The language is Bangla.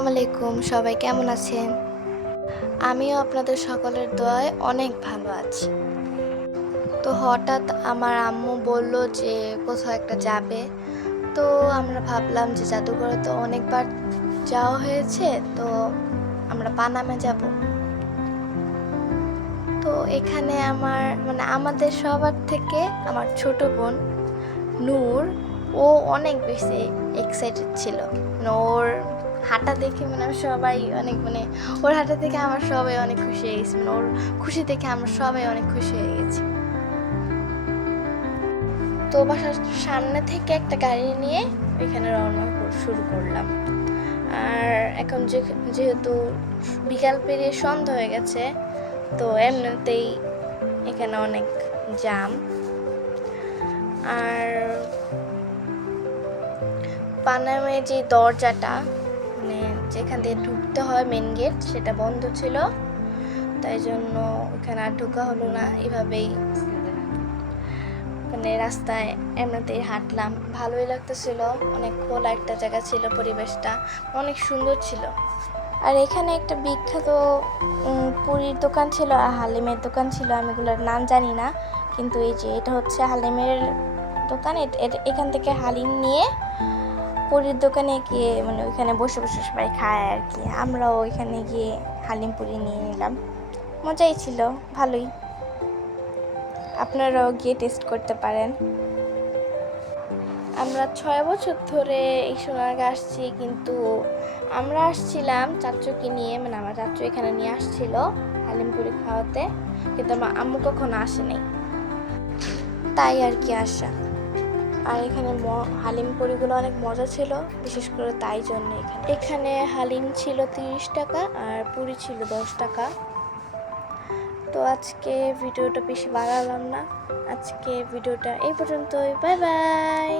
আসসালামু আলাইকুম, সবাই কেমন আছেন? আমিও আপনাদের সকলের দোয়ায় অনেক ভালো আছি। তো হঠাৎ আমার আম্মু বলল যে কোথাও একটা যাবে। তো আমরা ভাবলাম যে জাদুঘরে তো অনেকবার যাওয়া হয়েছে, তো আমরা পানামে যাব। তো এখানে আমাদের সবার থেকে আমার ছোট বোন নূর, ও অনেক বেশি এক্সাইটেড ছিল। ওর হাঁটা দেখে সবাই অনেক ওর হাঁটা দেখে আমার সবাই অনেক খুশি হয়ে গেছি। ওর খুশি দেখে আমরা সবাই অনেক খুশি হয়ে গেছি। তো বাসার সামনে থেকে একটা গাড়ি নিয়ে ওইখানে রওনা শুরু করলাম। আর এখন যেহেতু বিকাল পেরিয়ে সন্ধ্যা হয়ে গেছে, তো এমনিতেই এখানে অনেক জ্যাম। আর পানামে যে দরজাটা যেখান দিয়ে ঢুকতে হয় মেন গেট, সেটা বন্ধ ছিল, তাই জন্য ওখানে আর ঢোকা হলো না। এভাবেই রাস্তায় এমনিতেই হাঁটলাম, ভালোই লাগতেছিল। অনেক খোলা একটা জায়গা ছিল, পরিবেশটা অনেক সুন্দর ছিল। আর এখানে একটা বিখ্যাত পুরীর দোকান ছিল আর হালিমের দোকান ছিল, আমি এগুলোর নাম জানি না, কিন্তু এই যে এটা হচ্ছে হালিমের দোকান। এখান থেকে হালিম নিয়ে পুরীর দোকানে গিয়ে ওইখানে বসে বসে সবাই খায় আর কি। আমরাও ওইখানে গিয়ে হালিম পুরি নিয়ে নিলাম, মজাই ছিল, ভালোই। আপনারাও গিয়ে টেস্ট করতে পারেন। আমরা 6 বছর ধরে এই সোনারগাঁ আসছি, কিন্তু আমরা আসছিলাম চাচুকে নিয়ে, আমার চাচু এখানে নিয়ে আসছিল হালিম পুরি খাওয়াতে, কিন্তু আমার আম্মু কখনো আসেনি, তাই আর কি আসা। আর এখানে হালিম পুরিগুলো অনেক মজা ছিল, বিশেষ করে তাই জন্য এখানে হালিম ছিল 30 টাকা আর পুরি ছিল 10 টাকা। তো আজকে ভিডিওটা বেশি বাড়ালাম না, আজকে ভিডিওটা এই পর্যন্তই। Bye bye.